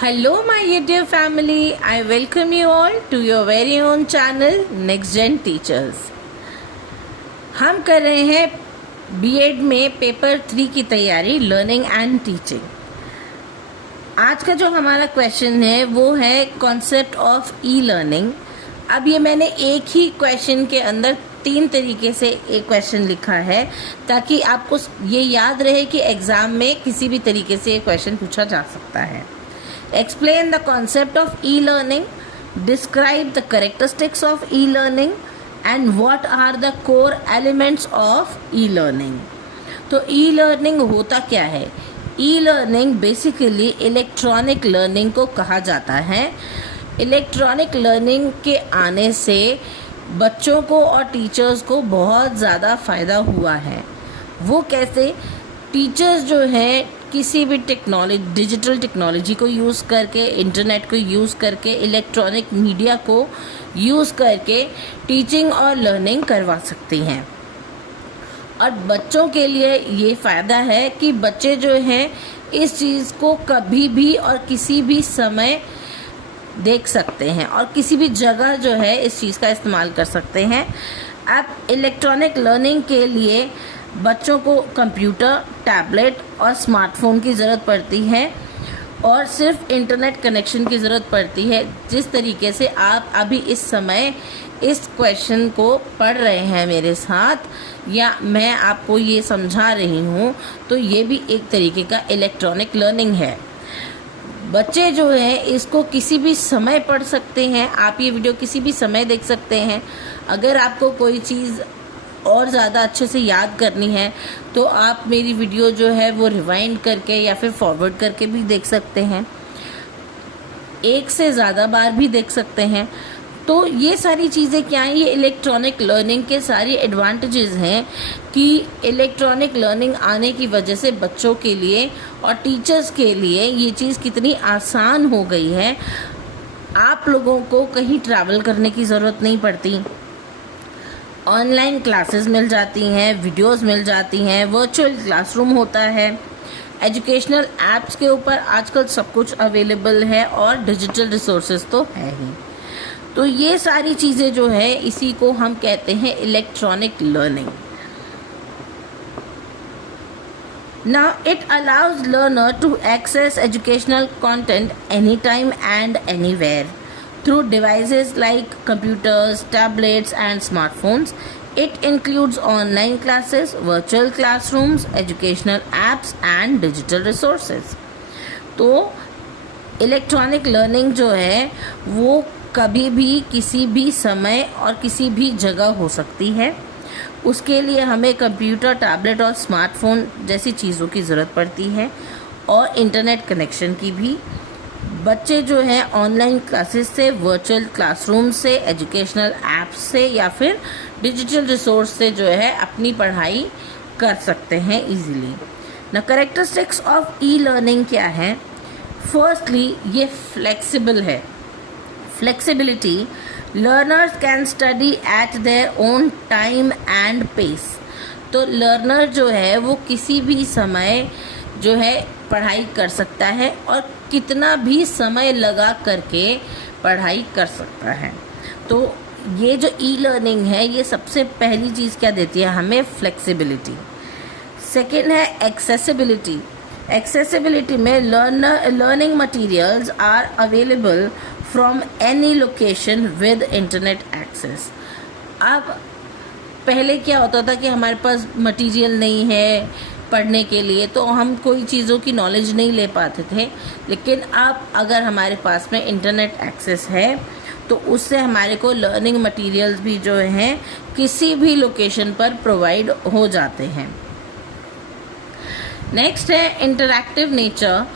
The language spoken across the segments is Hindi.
Hello, my YouTube family. I welcome you all to your very own channel, Next Gen Teachers. हम कर रहे हैं बीएड में पेपर 3 की तैयारी, लर्निंग एंड टीचिंग। आज का जो हमारा क्वेश्चन है वो है कॉन्सेप्ट ऑफ ई लर्निंग। अब ये मैंने एक ही क्वेश्चन के अंदर 3 तरीके से एक क्वेश्चन लिखा है ताकि आपको ये याद रहे कि एग्जाम में किसी भी तरीके से ये क्वेश्चन पूछा जा सकता है। Explain the concept of e-learning, describe the characteristics of e-learning and what are the core elements of e-learning। तो e-learning होता क्या है? e-learning बेसिकली इलेक्ट्रॉनिक लर्निंग को कहा जाता है। इलेक्ट्रॉनिक लर्निंग के आने से बच्चों को और टीचर्स को बहुत ज़्यादा फ़ायदा हुआ है। वो कैसे? टीचर्स जो हैं किसी भी डिजिटल टेक्नोलॉजी को यूज़ करके, इंटरनेट को यूज़ करके, इलेक्ट्रॉनिक मीडिया को यूज़ करके टीचिंग और लर्निंग करवा सकती हैं। और बच्चों के लिए ये फ़ायदा है कि बच्चे जो हैं इस चीज़ को कभी भी और किसी भी समय देख सकते हैं और किसी भी जगह जो है इस चीज़ का इस्तेमाल कर सकते हैं। अब इलेक्ट्रॉनिक लर्निंग के लिए बच्चों को कंप्यूटर, टैबलेट और स्मार्टफोन की ज़रूरत पड़ती है और सिर्फ इंटरनेट कनेक्शन की ज़रूरत पड़ती है। जिस तरीके से आप अभी इस समय इस क्वेश्चन को पढ़ रहे हैं मेरे साथ या मैं आपको ये समझा रही हूँ, तो ये भी एक तरीके का इलेक्ट्रॉनिक लर्निंग है। बच्चे जो हैं इसको किसी भी समय पढ़ सकते हैं। आप ये वीडियो किसी भी समय देख सकते हैं। अगर आपको कोई चीज़ और ज़्यादा अच्छे से याद करनी है तो आप मेरी वीडियो जो है वो रिवाइंड करके या फिर फॉरवर्ड करके भी देख सकते हैं, एक से ज़्यादा बार भी देख सकते हैं। तो ये सारी चीज़ें क्या हैं? ये इलेक्ट्रॉनिक लर्निंग के सारी एडवांटेजेस हैं कि इलेक्ट्रॉनिक लर्निंग आने की वजह से बच्चों के लिए और टीचर्स के लिए ये चीज़ कितनी आसान हो गई है। आप लोगों को कहीं ट्रैवल करने की ज़रूरत नहीं पड़ती, ऑनलाइन क्लासेस मिल जाती हैं, वीडियोस मिल जाती हैं, वर्चुअल क्लासरूम होता है, एजुकेशनल ऐप्स के ऊपर आजकल सब कुछ अवेलेबल है और डिजिटल रिसोर्सेज तो है ही। तो ये सारी चीज़ें जो है इसी को हम कहते हैं electronic learning. Now it allows learner to access educational content anytime and anywhere through devices like computers, tablets and smartphones. It includes online classes, virtual classrooms, educational apps and digital resources. तो इलेक्ट्रॉनिक लर्निंग जो है वो कभी भी किसी भी समय और किसी भी जगह हो सकती है। उसके लिए हमें कंप्यूटर, टैबलेट और स्मार्टफोन जैसी चीज़ों की ज़रूरत पड़ती है और इंटरनेट कनेक्शन की भी। बच्चे जो हैं ऑनलाइन क्लासेस से, वर्चुअल क्लासरूम से, एजुकेशनल ऐप्स से या फिर डिजिटल रिसोर्स से जो है अपनी पढ़ाई कर सकते हैं इजीली। ना कैरेक्टरिस्टिक्स ऑफ ई लर्निंग क्या है? फर्स्टली ये फ्लेक्सिबल है। Flexibility, learners can study at their own time and pace. तो लर्नर जो है वो किसी भी समय जो है पढ़ाई कर सकता है और कितना भी समय लगा करके पढ़ाई कर सकता है। तो ये जो ई लर्निंग है ये सबसे पहली चीज़ क्या देती है हमें? फ्लेक्सिबिलिटी। सेकेंड है एक्सेसिबिलिटी। एक्सेसिबिलिटी में learning materials are available from any location with internet access. अब पहले क्या होता था कि हमारे पास मटेरियल नहीं है पढ़ने के लिए, तो हम कोई चीज़ों की नॉलेज नहीं ले पाते थे। लेकिन अब अगर हमारे पास में इंटरनेट एक्सेस है तो उससे हमारे को लर्निंग मटेरियल्स भी जो हैं किसी भी लोकेशन पर प्रोवाइड हो जाते हैं। नेक्स्ट है इंटरैक्टिव नेचर।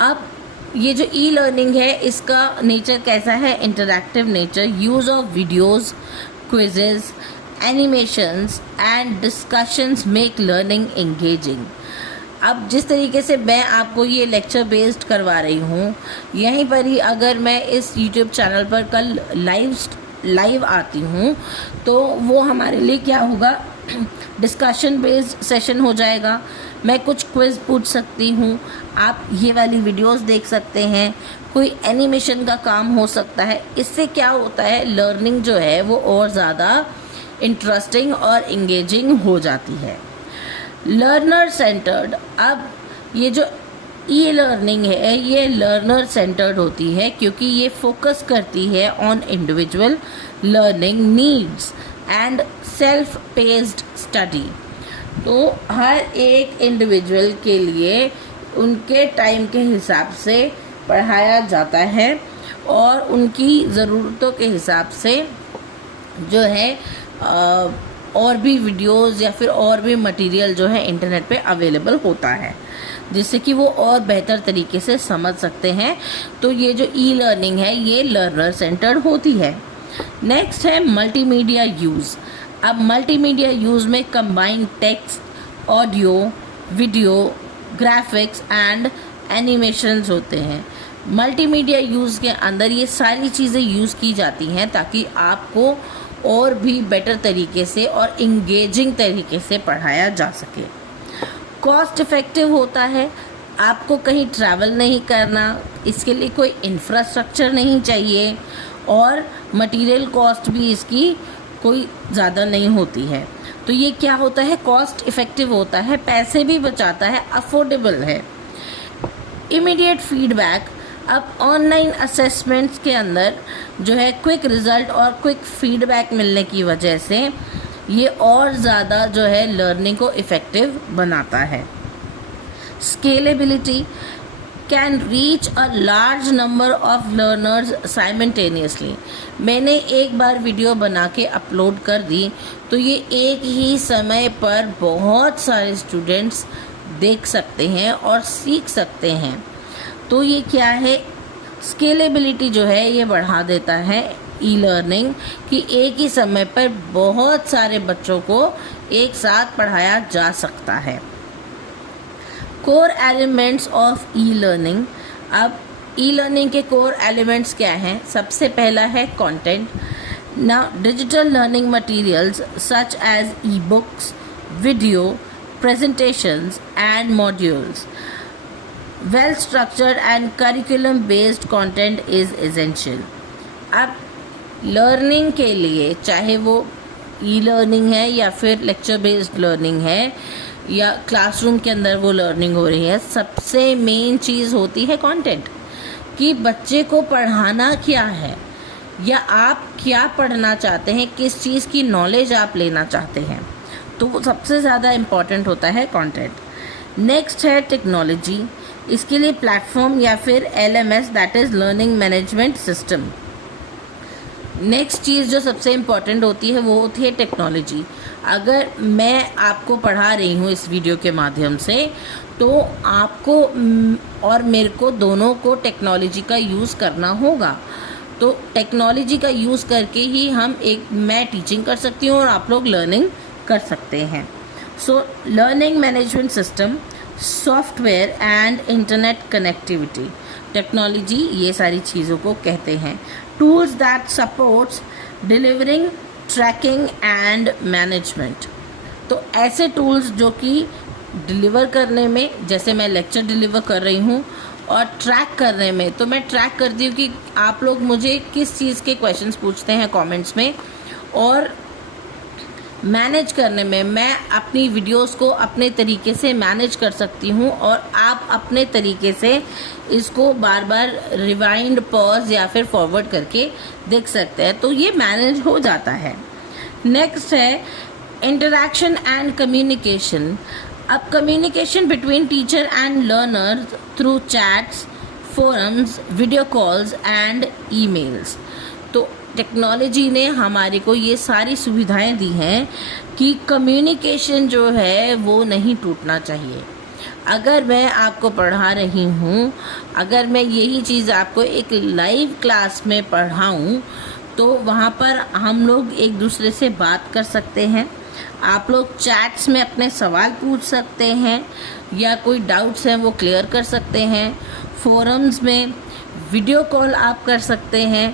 अब ये जो ई लर्निंग है इसका नेचर कैसा है? Interactive nature. Use of videos, quizzes, animations and discussions make learning engaging. अब जिस तरीके से मैं आपको ये लेक्चर बेस्ड करवा रही हूँ, यहीं पर ही अगर मैं इस यूट्यूब चैनल पर कल लाइव आती हूँ तो वो हमारे लिए क्या होगा? डिस्कशन बेस्ड सेशन हो जाएगा। मैं कुछ क्विज़ पूछ सकती हूँ, आप ये वाली वीडियोस देख सकते हैं, कोई एनिमेशन का काम हो सकता है। इससे क्या होता है, लर्निंग जो है वो और ज़्यादा इंटरेस्टिंग और इंगेजिंग हो जाती है। लर्नर सेंटर्ड, अब ये जो ई लर्निंग है ये लर्नर सेंटर्ड होती है क्योंकि ये फोकस करती है on individual learning needs and self paced study. तो हर एक इंडिविजुअल के लिए उनके टाइम के हिसाब से पढ़ाया जाता है और उनकी ज़रूरतों के हिसाब से जो है और भी वीडियोस या फिर और भी मटेरियल जो है इंटरनेट पे अवेलेबल होता है, जिससे कि वो और बेहतर तरीके से समझ सकते हैं। तो ये जो ई लर्निंग है ये लर्नर सेंटर्ड होती है। नेक्स्ट है मल्टीमीडिया यूज़। अब मल्टीमीडिया यूज़ में combined text, audio, video, graphics and animations होते हैं। मल्टीमीडिया यूज़ के अंदर ये सारी चीज़ें यूज़ की जाती हैं ताकि आपको और भी बेटर तरीके से और इंगेजिंग तरीके से पढ़ाया जा सके। कॉस्ट इफ़ेक्टिव होता है, आपको कहीं ट्रैवल नहीं करना, इसके लिए कोई इंफ्रास्ट्रक्चर नहीं चाहिए और मटेरियल कॉस्ट भी इसकी कोई ज़्यादा नहीं होती है। तो ये क्या होता है, कॉस्ट इफ़ेक्टिव होता है, पैसे भी बचाता है, अफोर्डेबल है। इमीडिएट फीडबैक, अब ऑनलाइन असेसमेंट्स के अंदर जो है क्विक रिज़ल्ट और क्विक फीडबैक मिलने की वजह से ये और ज़्यादा जो है लर्निंग को इफ़ेक्टिव बनाता है। Scalability, can reach a large number of learners simultaneously. मैंने एक बार वीडियो बना के अपलोड कर दी तो ये एक ही समय पर बहुत सारे स्टूडेंट्स देख सकते हैं और सीख सकते हैं। तो ये क्या है, स्केलेबिलिटी जो है ये बढ़ा देता है ई लर्निंग कि एक ही समय पर बहुत सारे बच्चों को एक साथ पढ़ाया जा सकता है। Core elements of e learning, अब ई लर्निंग के कोर एलिमेंट्स क्या हैं? सबसे पहला है content. Now digital learning materials such as e books, video, presentations and modules, well structured and curriculum based content is essential. अब लर्निंग के लिए चाहे वो ई लर्निंग है या फिर लेक्चर बेस्ड लर्निंग है या क्लासरूम के अंदर वो लर्निंग हो रही है, सबसे मेन चीज़ होती है कंटेंट, कि बच्चे को पढ़ाना क्या है या आप क्या पढ़ना चाहते हैं, किस चीज़ की नॉलेज आप लेना चाहते हैं। तो वो सबसे ज़्यादा इम्पॉर्टेंट होता है कंटेंट। नेक्स्ट है टेक्नोलॉजी, इसके लिए प्लेटफॉर्म या फिर LMS that is learning management system. Next चीज़ जो सबसे इम्पॉर्टेंट होती है वो होती है टेक्नोलॉजी। अगर मैं आपको पढ़ा रही हूँ इस वीडियो के माध्यम से तो आपको और मेरे को दोनों को टेक्नोलॉजी का यूज़ करना होगा। तो टेक्नोलॉजी का यूज़ करके ही मैं टीचिंग कर सकती हूँ और आप लोग लर्निंग कर सकते हैं। So learning management system, software and internet connectivity, technology ये सारी चीज़ों को कहते हैं। Tools that supports delivering, tracking and management, तो ऐसे टूल्स जो कि डिलीवर करने में, जैसे मैं लेक्चर डिलीवर कर रही हूँ, और ट्रैक करने में, तो मैं ट्रैक करती हूँ कि आप लोग मुझे किस चीज़ के क्वेश्चंस पूछते हैं कमेंट्स में, और मैनेज करने में मैं अपनी वीडियोस को अपने तरीके से मैनेज कर सकती हूँ और आप अपने तरीके से इसको बार बार रिवाइंड, पॉज या फिर फॉरवर्ड करके देख सकते हैं। तो ये मैनेज हो जाता है। नेक्स्ट है इंटरैक्शन एंड कम्युनिकेशन। अब communication between teacher and learner through chats, forums, video calls and emails. तो टेक्नोलॉजी ने हमारे को ये सारी सुविधाएं दी हैं कि कम्युनिकेशन जो है वो नहीं टूटना चाहिए। अगर मैं आपको पढ़ा रही हूँ, अगर मैं यही चीज़ आपको एक लाइव क्लास में पढ़ाऊँ तो वहाँ पर हम लोग एक दूसरे से बात कर सकते हैं। आप लोग चैट्स में अपने सवाल पूछ सकते हैं या कोई डाउट्स हैं वो क्लियर कर सकते हैं। फोरम्स में वीडियो कॉल आप कर सकते हैं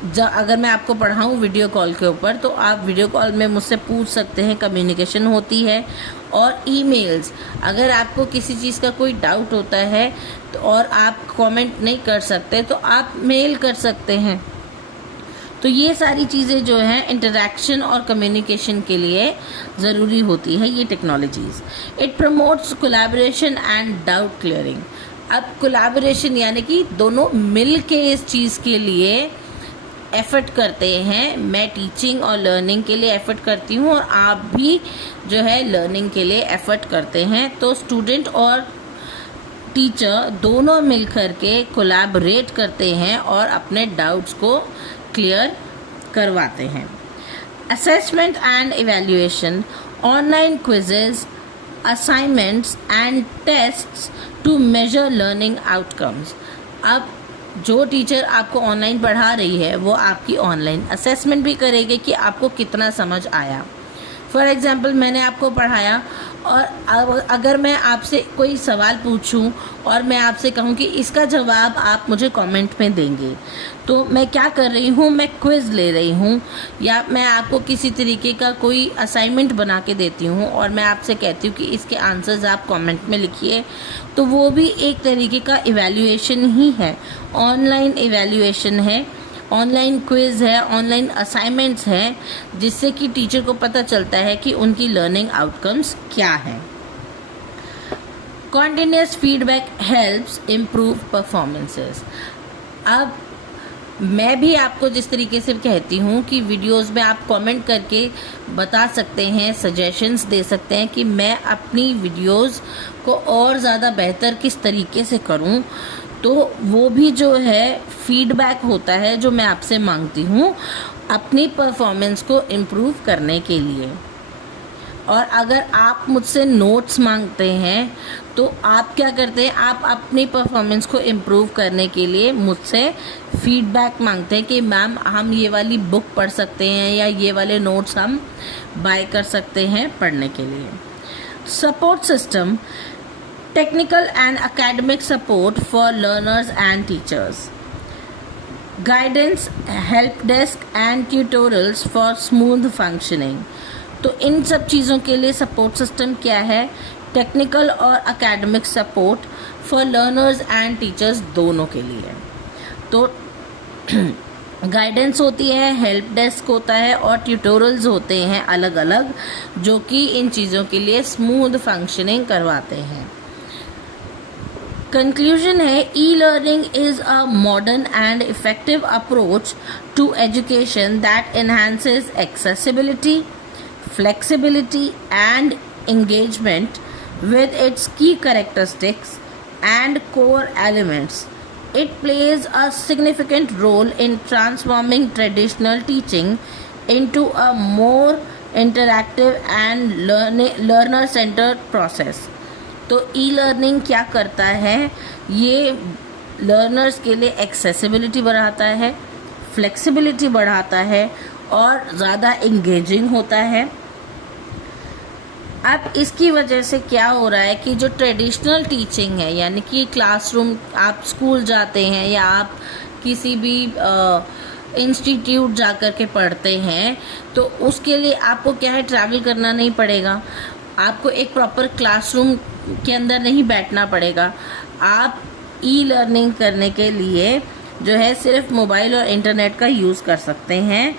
अगर मैं आपको पढ़ाऊँ वीडियो कॉल के ऊपर तो आप वीडियो कॉल में मुझसे पूछ सकते हैं, कम्युनिकेशन होती है। और ईमेल्स, अगर आपको किसी चीज़ का कोई डाउट होता है तो और आप कमेंट नहीं कर सकते तो आप मेल कर सकते हैं। तो ये सारी चीज़ें जो हैं इंटरेक्शन और कम्युनिकेशन के लिए ज़रूरी होती है ये technologies. It promotes collaboration and doubt clearing. अब कोलैबोरेशन यानी कि दोनों मिल के इस चीज़ के लिए एफर्ट करते हैं। मैं टीचिंग और लर्निंग के लिए एफर्ट करती हूँ और आप भी जो है लर्निंग के लिए एफर्ट करते हैं। तो स्टूडेंट और टीचर दोनों मिलकर के कोलैबोरेट करते हैं और अपने डाउट्स को क्लियर करवाते हैं। Assessment and evaluation, online quizzes, assignments and tests to measure learning outcomes. अब जो टीचर आपको ऑनलाइन पढ़ा रही है वो आपकी ऑनलाइन असेसमेंट भी करेगी कि आपको कितना समझ आया। फॉर एग्ज़ाम्पल मैंने आपको पढ़ाया और अगर मैं आपसे कोई सवाल पूछूं और मैं आपसे कहूं कि इसका जवाब आप मुझे कमेंट में देंगे, तो मैं क्या कर रही हूं, मैं क्विज़ ले रही हूं या मैं आपको किसी तरीके का कोई असाइनमेंट बना के देती हूं और मैं आपसे कहती हूं कि इसके आंसर्स आप कमेंट में लिखिए, तो वो भी एक तरीके का इवैल्यूएशन ही है, ऑनलाइन इवैल्यूएशन है, ऑनलाइन क्विज़ है, ऑनलाइन असाइनमेंट्स हैं, जिससे कि टीचर को पता चलता है कि उनकी लर्निंग आउटकम्स क्या हैं। Continuous feedback helps improve performances. अब मैं भी आपको जिस तरीके से कहती हूँ कि वीडियोस में आप कमेंट करके बता सकते हैं, सजेशंस दे सकते हैं कि मैं अपनी वीडियोस को और ज़्यादा बेहतर किस तरीके से करूँ, तो वो भी जो है फीडबैक होता है जो मैं आपसे मांगती हूँ अपनी परफॉर्मेंस को इम्प्रूव करने के लिए। और अगर आप मुझसे नोट्स मांगते हैं तो आप क्या करते हैं, आप अपनी परफॉर्मेंस को इम्प्रूव करने के लिए मुझसे फीडबैक मांगते हैं कि मैम हम ये वाली बुक पढ़ सकते हैं या ये वाले नोट्स हम बाय कर सकते हैं पढ़ने के लिए। Support system, technical and academic support for learners and teachers, guidance, help desk and tutorials for smooth functioning। तो इन सब चीज़ों के लिए सपोर्ट सिस्टम क्या है, टेक्निकल और academic support for learners and teachers दोनों के लिए। तो गाइडेंस होती है, हेल्प डेस्क होता है और ट्यूटोरियल्स होते हैं अलग अलग, जो कि इन चीज़ों के लिए स्मूथ फंक्शनिंग करवाते हैं। कंक्लूजन है, e learning is a modern and effective approach to education that enhances accessibility, flexibility and engagement with its key characteristics and core elements. It plays a significant role in transforming traditional teaching into a more interactive and learner-centered process. तो e-learning क्या करता है, ये लर्नर्स के लिए एक्सेसिबिलिटी बढ़ाता है, फ्लेक्सिबिलिटी बढ़ाता है और ज़्यादा इंगेजिंग होता है। अब इसकी वजह से क्या हो रहा है कि जो ट्रेडिशनल टीचिंग है, यानी कि क्लासरूम, आप स्कूल जाते हैं या आप किसी भी इंस्टीट्यूट जाकर के पढ़ते हैं, तो उसके लिए आपको क्या है, ट्रैवल करना नहीं पड़ेगा, आपको एक प्रॉपर क्लासरूम के अंदर नहीं बैठना पड़ेगा। आप ई लर्निंग करने के लिए जो है सिर्फ मोबाइल और इंटरनेट का यूज़ कर सकते हैं।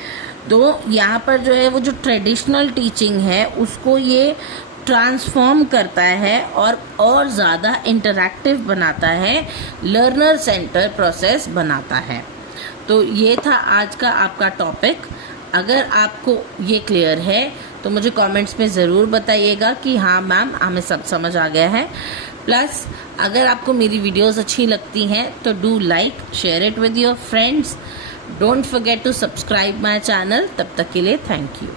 तो यहाँ पर जो है वो जो ट्रेडिशनल टीचिंग है उसको ये ट्रांसफॉर्म करता है और ज़्यादा इंटरैक्टिव बनाता है, लर्नर सेंटर प्रोसेस बनाता है। तो ये था आज का आपका टॉपिक। अगर आपको ये क्लियर है तो मुझे कमेंट्स में ज़रूर बताइएगा कि हाँ मैम हमें सब समझ आ गया है। प्लस अगर आपको मेरी वीडियोस अच्छी लगती हैं तो do like, share it with your friends. Don't forget to subscribe my channel. तब तक के लिए थैंक यू।